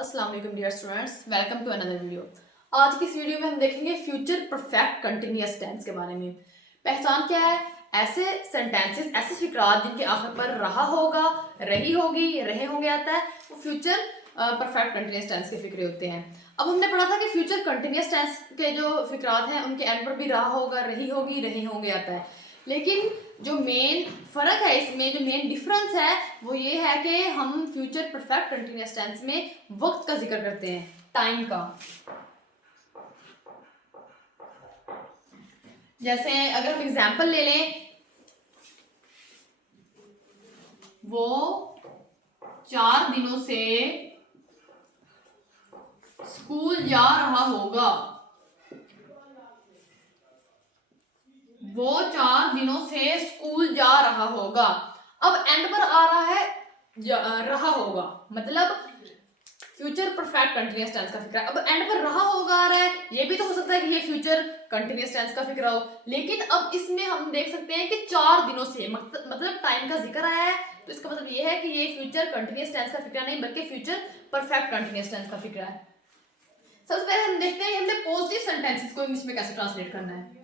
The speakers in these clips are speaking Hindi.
अस्सलाम वालेकुम dear students, welcome to another video. आज की इस वीडियो में हम देखेंगे फ्यूचर परफेक्ट कंटिन्यूअस टेंस के बारे में। पहचान क्या है? ऐसे सेंटेंसेस, ऐसे फिक्रात जिनके आखिर पर रहा होगा, रही होगी, रहे होंगे आता है, वो फ्यूचर परफेक्ट कंटिन्यूअस टेंस के फिक्रे होते हैं। अब हमने पढ़ा था कि फ्यूचर कंटिन्यूअस टेंस के जो फिक्रात हैं उनके एंड पर भी रहा होगा, रही होगी, रहे होंगे आता है। लेकिन जो मेन फ़र्क है, इसमें जो मेन डिफरेंस है वो ये है कि हम फ्यूचर परफेक्ट कंटिन्यूअस टेंस में वक्त का जिक्र करते हैं, टाइम का। जैसे अगर हम एग्जांपल ले लें, वो 4 दिनों से स्कूल जा रहा होगा। वो 4 दिनों से स्कूल जा रहा होगा। अब एंड पर आ रहा है रहा होगा, मतलब फ्यूचर परफेक्ट कंटिन्यूअस टेंस का फिक्रा। अब एंड पर रहा होगा आ रहा है, ये भी तो हो सकता है कि ये फ्यूचर कंटिन्यूअस टेंस का फिक्रा हो, लेकिन अब इसमें हम देख सकते हैं कि 4 दिनों से मतलब टाइम का जिक्र आया है, तो इसका मतलब ये है कि ये फ्यूचर कंटिन्यूअस टेंस का फिक्रा नहीं बल्कि फ्यूचर परफेक्ट कंटिन्यूअस टेंस का फिक्रा है। सबसे पहले हम देखते हैं कि हमने पॉजिटिव सेंटेंसेस को इंग्लिश में कैसे ट्रांसलेट करना है।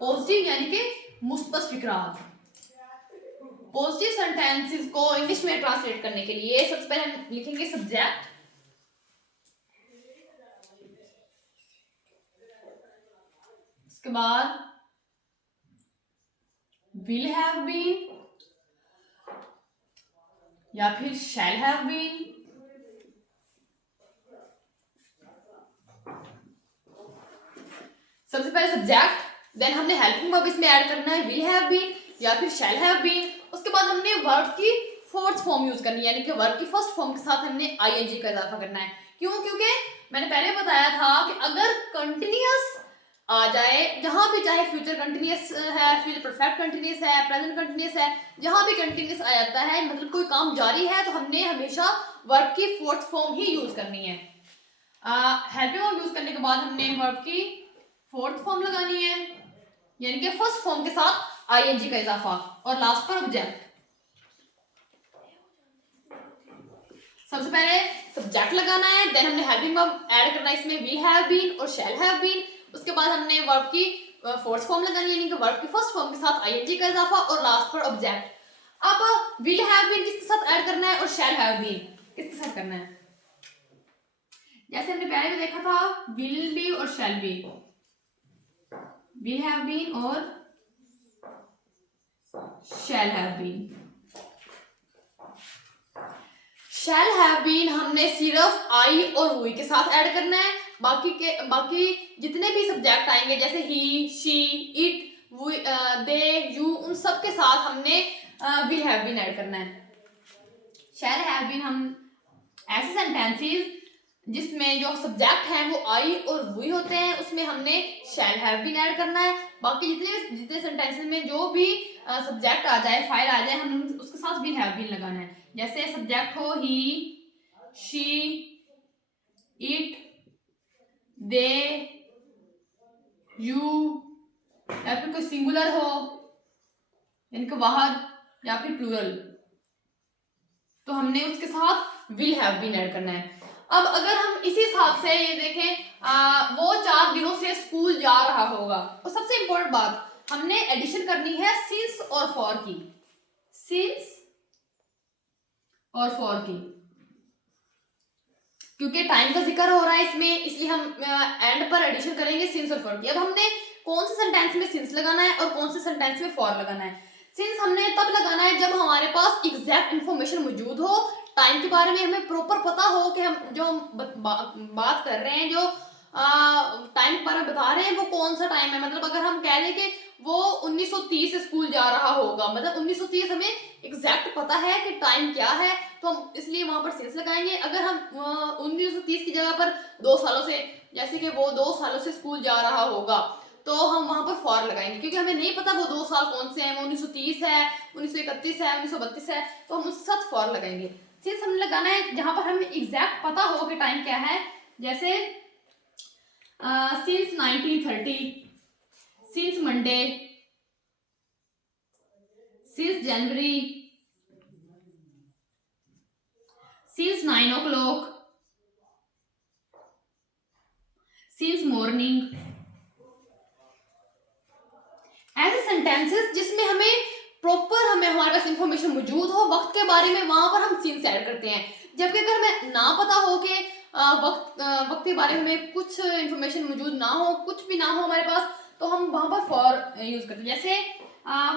पॉजिटिव यानी कि मुस्बत फिक्रात। पॉजिटिव सेंटेंसेस को इंग्लिश में ट्रांसलेट करने के लिए सबसे पहले हम लिखेंगे सब्जेक्ट, उसके बाद विल हैव बीन या फिर शैल हैव बीन, सबसे पहले सब्जेक्ट, देन हमने हेल्पिंग वर्ब इसमें ऐड करना है, विल हैव बीन या फिर शैल हैव बीन। उसके बाद हमने वर्ब की फोर्थ फॉर्म यूज करनी है, यानी कि वर्ब की फर्स्ट फॉर्म के साथ हमने आईएनजी का इजाफा करना है। क्यों? क्योंकि मैंने पहले बताया था कि अगर कंटिन्यूअस आ जाए, जहां भी चाहे फ्यूचर कंटिन्यूअस है, फ्यूचर परफेक्ट कंटिन्यूअस है, प्रेजेंट कंटिन्यूअस है, जहां भी कंटिन्यूअस आ जाता है, मतलब कोई काम जारी है, तो हमने हमेशा वर्ब की फोर्थ फॉर्म ही यूज करनी है। हेल्पिंग वर्ब यूज करने के बाद हमने वर्ब की फोर्थ फॉर्म लगानी है, यानी कि फर्स्ट फॉर्म के साथ आईएनजी का इजाफा, और लास्ट पर ऑब्जेक्ट। सबसे पहले सब्जेक्ट लगाना है, देन हमने हेल्पिंग वर्ब ऐड करना है इसमें, विल हैव बीन और शैल हैव बीन। उसके बाद हमने वर्ब की फोर्थ फॉर्म लगानी है, यानी कि वर्ब की फर्स्ट फॉर्म के साथ आईएनजी का इजाफा और लास्ट पर ऑब्जेक्ट। अब विल हैव बीन किसके साथ ऐड करना है और शैल हैव बीन किसके साथ करना है? जैसे हमने पहले भी देखा था, विल बी और shall be, will have been और shall have been. Shall have been हमने सिर्फ आई और वी के साथ ऐड करना है, बाकी जितने भी सब्जेक्ट आएंगे जैसे ही, शी, इट, दे, यू, उन सब के साथ हमने विल हैव बीन ऐड करना है। शैल हैव बीन हम ऐसे सेंटेंसेस जिसमें जो सब्जेक्ट हैं वो आई और वी होते हैं, उसमें हमने शैल हैव बीन ऐड करना है। बाकी जितने सेंटेंसेस में जो भी सब्जेक्ट आ जाए, फाइल आ जाए, हम उसके साथ विल हैव बीन लगाना है। जैसे सब्जेक्ट हो ही, शी, इट, दे, यू, या फिर कोई सिंगुलर हो यानी कि वाहद या फिर प्लूरल, तो हमने उसके साथ विल हैव बीन ऐड करना है। अब अगर हम इसी हिसाब से ये देखें, वो 4 दिनों से स्कूल जा रहा होगा, तो सबसे इंपॉर्टेंट बात हमने एडिशन करनी है सिंस और फॉर की, सिंस और फॉर की, क्योंकि टाइम का जिक्र हो रहा है इसमें, इसलिए हम एंड पर एडिशन करेंगे सिंस और फॉर की। अब हमने कौन से सेंटेंस में सिंस लगाना है और कौन से सेंटेंस में फॉर लगाना है? सिंस हमने तब लगाना है जब हमारे पास एग्जैक्ट इंफॉर्मेशन मौजूद हो, टाइम के बारे में हमें प्रॉपर पता हो कि हम जो बात कर रहे हैं, जो टाइम के बारे में बता रहे हैं, वो कौन सा टाइम है। मतलब अगर हम कह दें कि वो 1930 से स्कूल जा रहा होगा, मतलब 1930 हमें एग्जैक्ट पता है कि टाइम क्या है, तो हम इसलिए वहां पर सिंस लगाएंगे। अगर हम 1930 की जगह पर 2 सालों से, जैसे कि वो 2 सालों से स्कूल जा रहा होगा, तो हम वहां पर फॉर लगाएंगे, क्योंकि हमें नहीं पता वो 2 साल कौन से हैं, वो 1930 है, 1931 है, 1932 है, तो हम उसके साथ फॉर लगाएंगे। सिंस हमें लगाना है जहां पर हमें एग्जैक्ट पता हो कि टाइम क्या है, जैसे since 1930, since Monday, since January, since 9 o'clock, since morning. ऐसे सेंटेंसेस जिसमें हमें हमारे पास इंफॉर्मेशन मौजूद हो वक्त के बारे में, वहां पर हम सिंस ऐड करते हैं। जबकि अगर हमें ना पता हो कि वक्त के बारे में हमें कुछ इंफॉर्मेशन मौजूद ना हो, कुछ भी ना हो हमारे पास, तो हम वहां पर फॉर यूज करते हैं। जैसे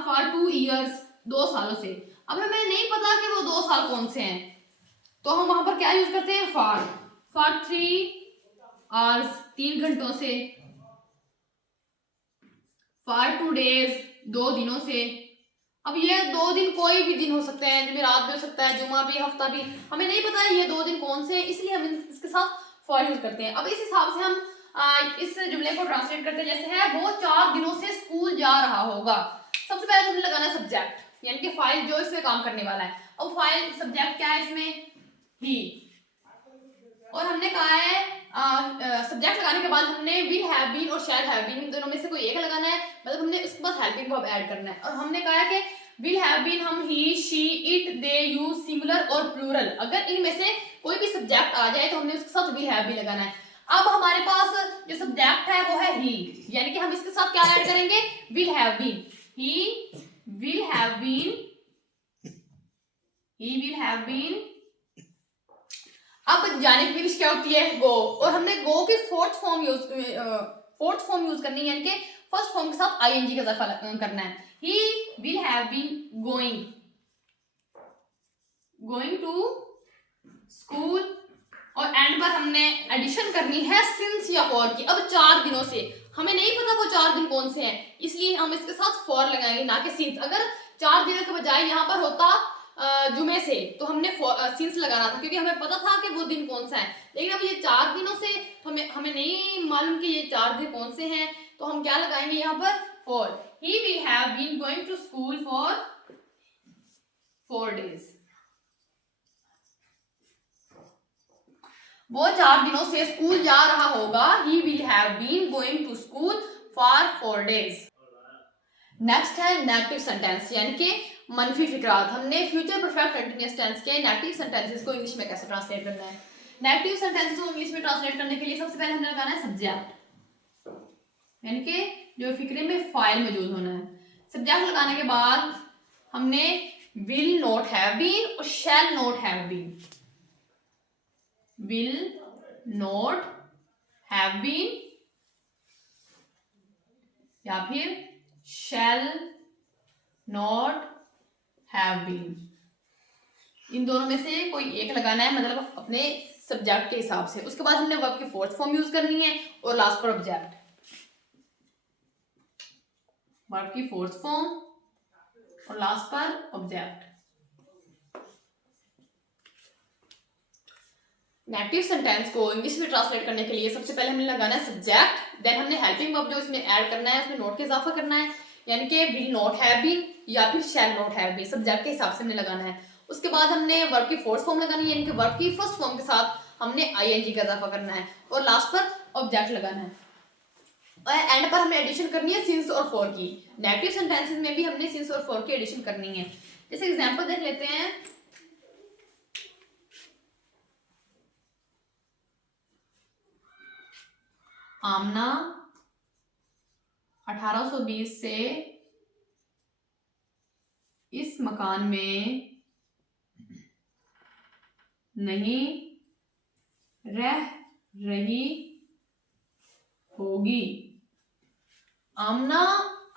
फॉर 2 ईयर्स, 2 सालों से। अब हमें नहीं पता कि वो 2 साल कौन से हैं, तो हम वहां पर क्या यूज करते हैं, फॉर 3 आवर्स, 3 घंटों से। फॉर 2 डेज, 2 दिनों से। अब ये 2 दिन कोई भी दिन हो सकते हैं, जुमेरात भी हो सकता है, जुमा भी, हफ्ता भी, हमें नहीं पता है ये 2 दिन कौन से हैं, इसलिए हम इसके साथ फॉर यूज करते हैं। अब इस हिसाब से हम इस जुमले को ट्रांसलेट करते हैं। जैसे है, वो 4 दिनों से स्कूल जा रहा होगा। सबसे पहले हमने लगाना है सब्जेक्ट, यानी कि फाइल जो इसमें काम करने वाला है। अब फाइल सब्जेक्ट क्या है इसमें, ही। और हमने कहा है सब्जेक्ट लगाने के बाद हमने विल हैव बीन और शैल हैव बीन, इन दोनों में से कोई एक लगाना है, मतलब हमने उसके बाद हेल्पिंग वर्ब ऐड करना है। और हमने कहा है कि विल हैव बीन हम he, she, it, they use singular और प्लूरल। अगर इनमें से कोई भी सब्जेक्ट आ जाए तो हमने उसके साथ विल हैव भी लगाना है। अब हमारे पास जो सब्जेक्ट है वो है ही, यानी कि हम इसके साथ क्या ऐड करेंगे, will have been. He will have been, he will have been. अब जाने की इंग्लिश क्या होती है, गो। और हमने गो की फोर्थ फॉर्म यूज करनी है, यानी कि फर्स्ट फॉर्म के साथ आईएनजी का इजाफा करना है। He will have been going to school. और एंड पर हमने एडिशन करनी है सिंस या फॉर की। अब 4 दिनों से, हमें नहीं पता वो 4 दिन कौन से हैं, इसलिए हम इसके साथ फॉर लगाएंगे, ना कि सिंस। अगर 4 दिनों के बजाय यहाँ पर होता जुमे से, तो हमने सिंस लगाना था, क्योंकि हमें पता था कि वो दिन कौन सा है। लेकिन अब ये 4 दिनों से हमें नहीं मालूम कि ये 4 दिन कौन से हैं, तो हम क्या लगाएंगे यहाँ पर, for. He will have been going to school for 4 days। वो 4 दिनों से स्कूल जा रहा होगा। He will have been going to school for 4 days। Next है नेगेटिव सेंटेंस, यानी कि मनफी फिक्रात। हमने फ्यूचर परफेक्ट कंटीन्यूअस टेंस के नेगेटिव सेंटेंसेस को इंग्लिश में कैसे ट्रांसलेट करना है। नेगेटिव सेंटेंसेस को इंग्लिश में ट्रांसलेट करने के लिए सबसे पहले हमने लगाना है सब्जेक्ट, यानी कि जो फिक्रे में फाइल मौजूद होना है। सब्जेक्ट लगाने के बाद हमने विल नॉट हैव बीन और shall not have been. Will not have been या फिर शैल नॉट हैव बीन, इन दोनों में से कोई एक लगाना है, मतलब अपने सब्जेक्ट के हिसाब से। उसके बाद हमने वर्ब की फोर्थ फॉर्म यूज करनी है और लास्ट पर ऑब्जेक्ट। वर्ब की फोर्थ फॉर्म और लास्ट पर ऑब्जेक्ट। नेगेटिव सेंटेंस को इंग्लिश में ट्रांसलेट करने के लिए सबसे पहले हमने लगाना है सब्जेक्ट, देन हमने हेल्पिंग वर्ब जो इसमें ऐड करना है, उसमें नोट के इजाफा करना है, यानी कि विल नॉट हैव बीन या फिर shall not have been, subject के हिसाब से हमने लगाना है। उसके बाद हमने वर्ब की फोर्थ फॉर्म लगानी है, यानी कि वर्ब की फर्स्ट फॉर्म के साथ हमने आईएनजी का इजाफा करना है और लास्ट पर ऑब्जेक्ट लगाना है। और एंड पर हमें एडिशन करनी है सिंस और फॉर की। नेगेटिव सेंटेंसेस में भी हमने सिंस और फॉर की एडिशन करनी है। जैसे एग्जांपल देख लेते हैं। आमना 1820 से इस मकान में नहीं रह रही होगी। आमना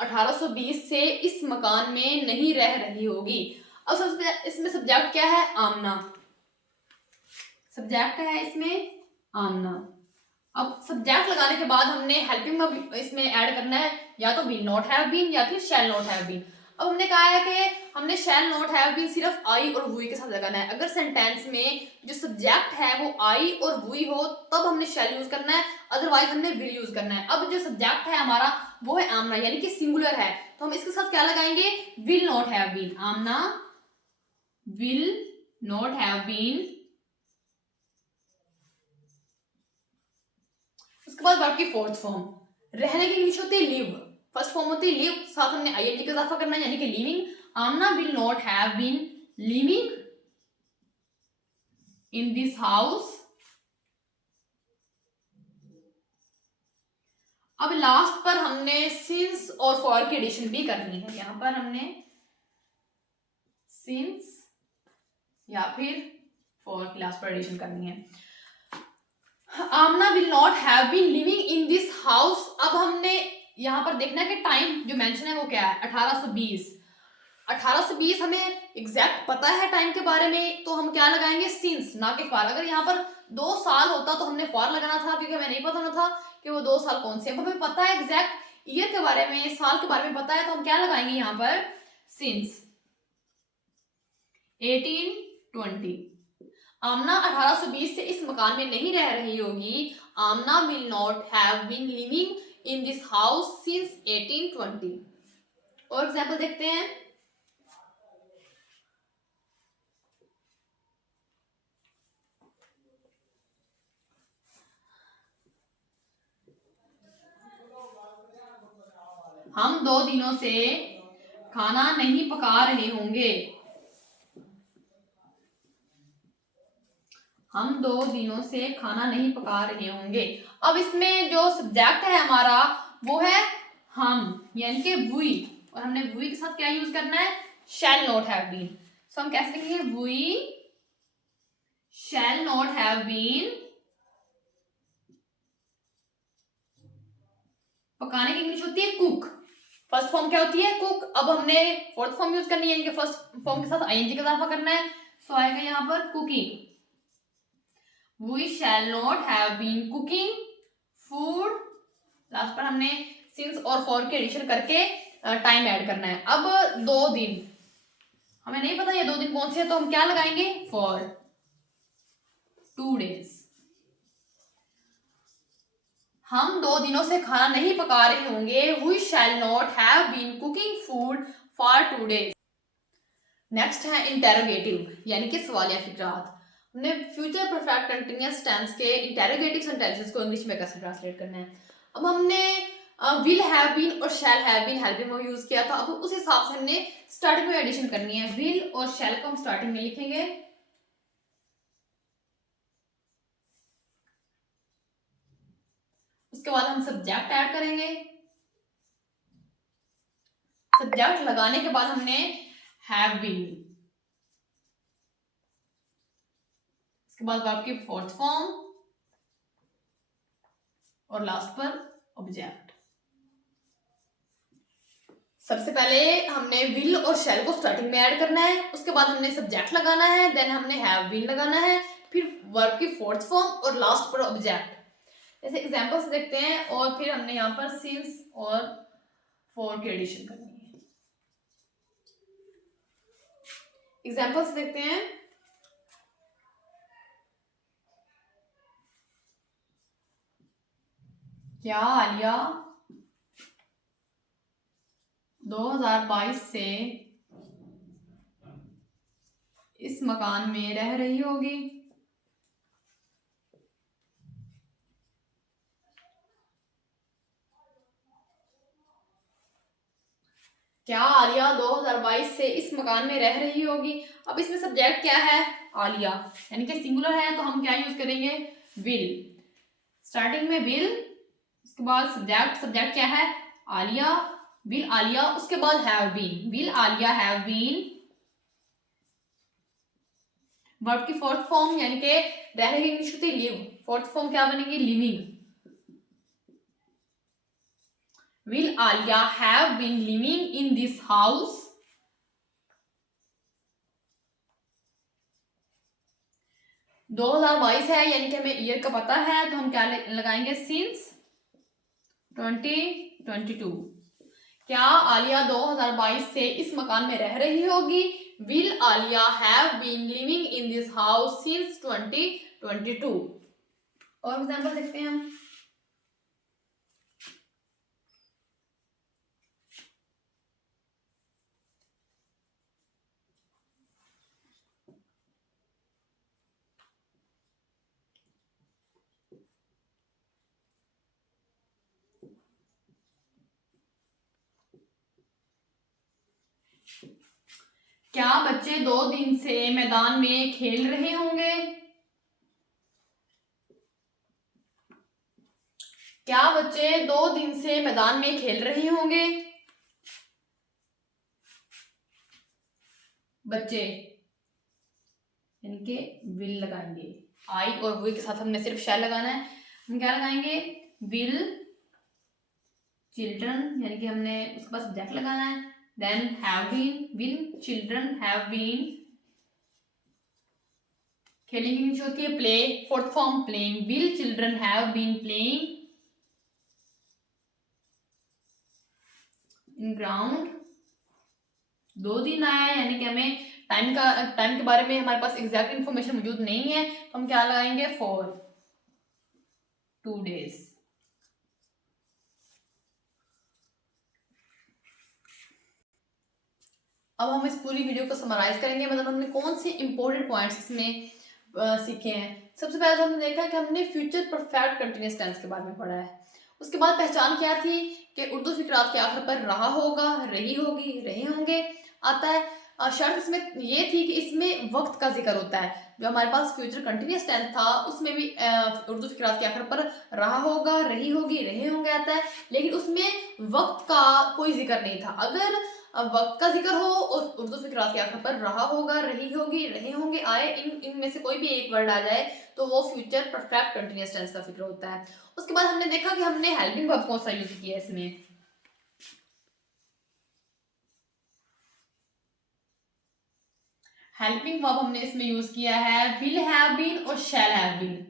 1820 से इस मकान में नहीं रह रही होगी। अब सबसे इसमें सब्जेक्ट क्या है, आमना। सब्जेक्ट है इसमें आमना। अब सब्जेक्ट लगाने के बाद हमने हेल्पिंग वर्ब इसमें ऐड करना है, या तो विल नॉट हैव बीन या फिर शैल नॉट हैव बीन। अब हमने कहा है कि हमने शैल नॉट हैव बीन सिर्फ आई और वुई के साथ लगाना है। अगर सेंटेंस में जो सब्जेक्ट है वो आई और वुई हो तब हमने शैल यूज करना है, अदरवाइज हमने विल यूज करना है। अब जो सब्जेक्ट है हमारा वो है आमना, यानी कि सिंगुलर है, तो हम इसके साथ क्या लगाएंगे, will not have been. Aamna will not have been. उसके बाद वर्ब की फोर्थ फॉर्म, रहने की इंग्लिश होती है लिव, फर्स्ट फॉर्म होती है लिव, साथ हमने आईएनजी का इजाफा करना है, यानी कि living. Aamna will not have been living in this house अब लास्ट पर हमने सिंस और फॉर की एडिशन भी करनी है। यहां पर हमने सिंस या फिर फॉर की लास्ट पर एडिशन करनी है। Amna will not have been living in this house. अब हमने यहाँ पर देखना है कि टाइम जो मेंशन है वो क्या है, 1820। 1820 हमें एग्जैक्ट पता है टाइम के बारे में, तो हम क्या लगाएंगे, सिंस, ना कि फॉर। अगर यहाँ पर 2 साल होता तो हमने फॉर लगाना था, क्योंकि हमें नहीं पता ना था कि वो 2 साल कौन से। अब हमें पता है एग्जैक्ट ईयर के बारे में, साल के बारे में पता है, तो हम क्या लगाएंगे यहाँ पर, सिंस 1820। आमना 1820 से इस मकान में नहीं रह रही होगी। Amna will not have been living in this house since 1820। और एग्जाम्पल देखते हैं। हम 2 दिनों से खाना नहीं पका रहे होंगे। हम 2 दिनों से खाना नहीं पका रहे होंगे। अब इसमें जो सब्जेक्ट है हमारा वो है हम, यानी कि वी, और हमने वी के साथ क्या यूज करना है, shall not have been. So हम कैसे लिखेंगे, we shall not have been. पकाने की इंग्लिश होती है कुक, फर्स्ट फॉर्म क्या होती है, कुक। अब हमने फोर्थ फॉर्म यूज करनी है, इनके फर्स्ट फॉर्म के साथ आईएनजी का इजाफा करना है। सो आएगा यहाँ पर cooking. We shall not have been cooking food। Last पर हमने since और for के एडिशन करके टाइम ऐड करना है। अब 2 दिन, हमें नहीं पता ये 2 दिन कौन से है, तो हम क्या लगाएंगे, for 2 days। हम 2 दिनों से खाना नहीं पका रहे होंगे। We shall not have been cooking food for 2 days। Next है इंटेरोगेटिव, यानी कि सवालिया फिक्रात। हमने फ्यूचर परफेक्ट कंटिन्यूअस टेंस के इंटेरोगेटिव सेंटेंसेस को इंग्लिश में कैसे ट्रांसलेट करना है। अब हमने विल हैव बीन और shall have been helping verb use किया था। अब उस हिसाब से हमने स्टार्टिंग में एडिशन करनी है। विल और शैल को हम स्टार्टिंग में लिखेंगे, उसके बाद हम सब्जेक्ट ऐड करेंगे। सब्जेक्ट लगाने के बाद हमने हैव बीन, इसके बाद वर्ब की फोर्थ फॉर्म और लास्ट पर ऑब्जेक्ट। सबसे पहले हमने विल और शैल को स्टार्टिंग में ऐड करना है, उसके बाद हमने सब्जेक्ट लगाना है, देन हमने हैव बीन लगाना है, फिर वर्ब की फोर्थ फॉर्म और लास्ट पर ऑब्जेक्ट। जैसे एग्जांपल्स देखते हैं, और फिर हमने यहाँ पर सिंस और फॉर की एडिशन करनी है। एग्जांपल्स देखते हैं। क्या आलिया 2022 से इस मकान में रह रही होगी। क्या आलिया 2022 से इस मकान में रह रही होगी। अब इसमें सब्जेक्ट क्या है, आलिया, यानी कि सिंगुलर है, तो हम क्या यूज करेंगे, विल। स्टार्टिंग में विल, उसके बाद सब्जेक्ट, सब्जेक्ट क्या है, आलिया, विल आलिया, उसके बाद have been, will Aliya have been. Verb की फोर्थ फॉर्म, यानी कि रहने की इंग्लिश होती है लिव, फोर्थ फॉर्म क्या बनेगी, living. Will Alia have been living in this house? दो 2022 है, यानी कि हमें ईयर का पता है, तो हम क्या लगाएंगे, सिंस 2022। क्या आलिया 2022 से इस मकान में रह रही होगी। Will Alia have been living in this house since 2022। और एग्जाम्पल देखते हैं हम। क्या बच्चे 2 दिन से मैदान में खेल रहे होंगे। क्या बच्चे 2 दिन से मैदान में खेल रहे होंगे? बच्चे यानी कि विल लगाएंगे, आई और वी के साथ हमने सिर्फ शैल लगाना है। हम क्या लगाएंगे? विल चिल्ड्रन, यानी कि हमने उसके पास सब्जेक्ट लगाना है। Then have been, will children have been खेलेंगे, नीचे होती है play, fourth form playing, will children have been playing in ground. 2 दिन आया है, यानी कि हमें टाइम के बारे में हमारे पास एग्जैक्ट इंफॉर्मेशन मौजूद नहीं है, तो हम क्या लगाएंगे? For 2 days। अब हम इस पूरी वीडियो को समराइज करेंगे, मतलब हमने कौन से इंपॉर्टेंट पॉइंट्स इसमें सीखे हैं। सबसे पहले तो हमने देखा कि हमने फ्यूचर परफेक्ट कंटिन्यूअस टेंस के बारे में पढ़ा है। उसके बाद पहचान क्या थी कि उर्दू फिक्रात के आखिर पर रहा होगा, रही होगी, रहे होंगे आता है। शर्त इसमें ये थी कि इसमें वक्त का जिक्र होता है। जो हमारे पास फ्यूचर कंटिन्यूअस टेंस था उसमें भी उर्दू फिक्रात के आखिर पर रहा होगा, रही होगी, रहे होंगे आता है, लेकिन उसमें वक्त का कोई जिक्र नहीं था। अगर वक्त का जिक्र हो और उर्दू फिक्रात के आखिर पर रहा होगा, रही होगी, रहे होंगे आए, इनमें से कोई भी एक वर्ड आ जाए तो वो फ्यूचर परफेक्ट कंटिन्यूअस टेंस का जिक्र होता है। उसके बाद हमने देखा कि हमने हेल्पिंग वर्ब कौन सा यूज किया है इसमें। हेल्पिंग वर्ब हमने इसमें यूज किया है विल हैव बीन और shall have been.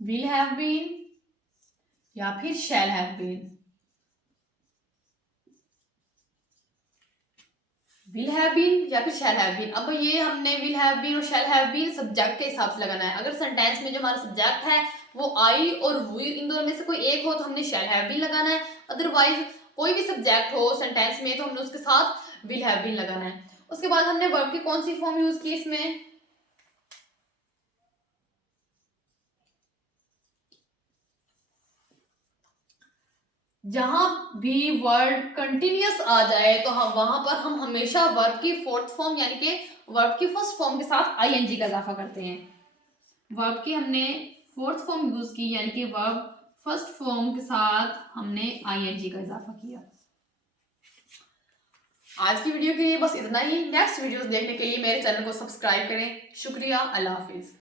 Will have been या फिर shall have been. Will have been या फिर शैल हैव बीन। अब ये हमने विल हैव बीन और शैल हैव बीन सब्जेक्ट के हिसाब से लगाना है। अगर सेंटेंस में जो हमारा सब्जेक्ट है वो आई और वी, इन दोनों में से कोई एक हो तो हमने शैल हैव बीन लगाना है। अदरवाइज कोई भी सब्जेक्ट हो सेंटेंस में तो हमने उसके साथ विल हैव बीन लगाना है। उसके बाद हमने वर्ब की कौन सी फॉर्म यूज की इसमें? जहां भी वर्ड कंटिन्यूअस आ जाए तो हम वहां पर हम हमेशा वर्ब की फोर्थ फॉर्म यानी कि वर्ब की फर्स्ट फॉर्म के साथ आईएनजी का इजाफा करते हैं। वर्ब की हमने फोर्थ फॉर्म यूज की, यानी कि वर्ब फर्स्ट फॉर्म के साथ हमने आईएनजी का इजाफा किया। आज की वीडियो के लिए बस इतना ही। नेक्स्ट वीडियोस देखने के लिए मेरे चैनल को सब्सक्राइब करें। शुक्रिया, अल्लाह हाफिज।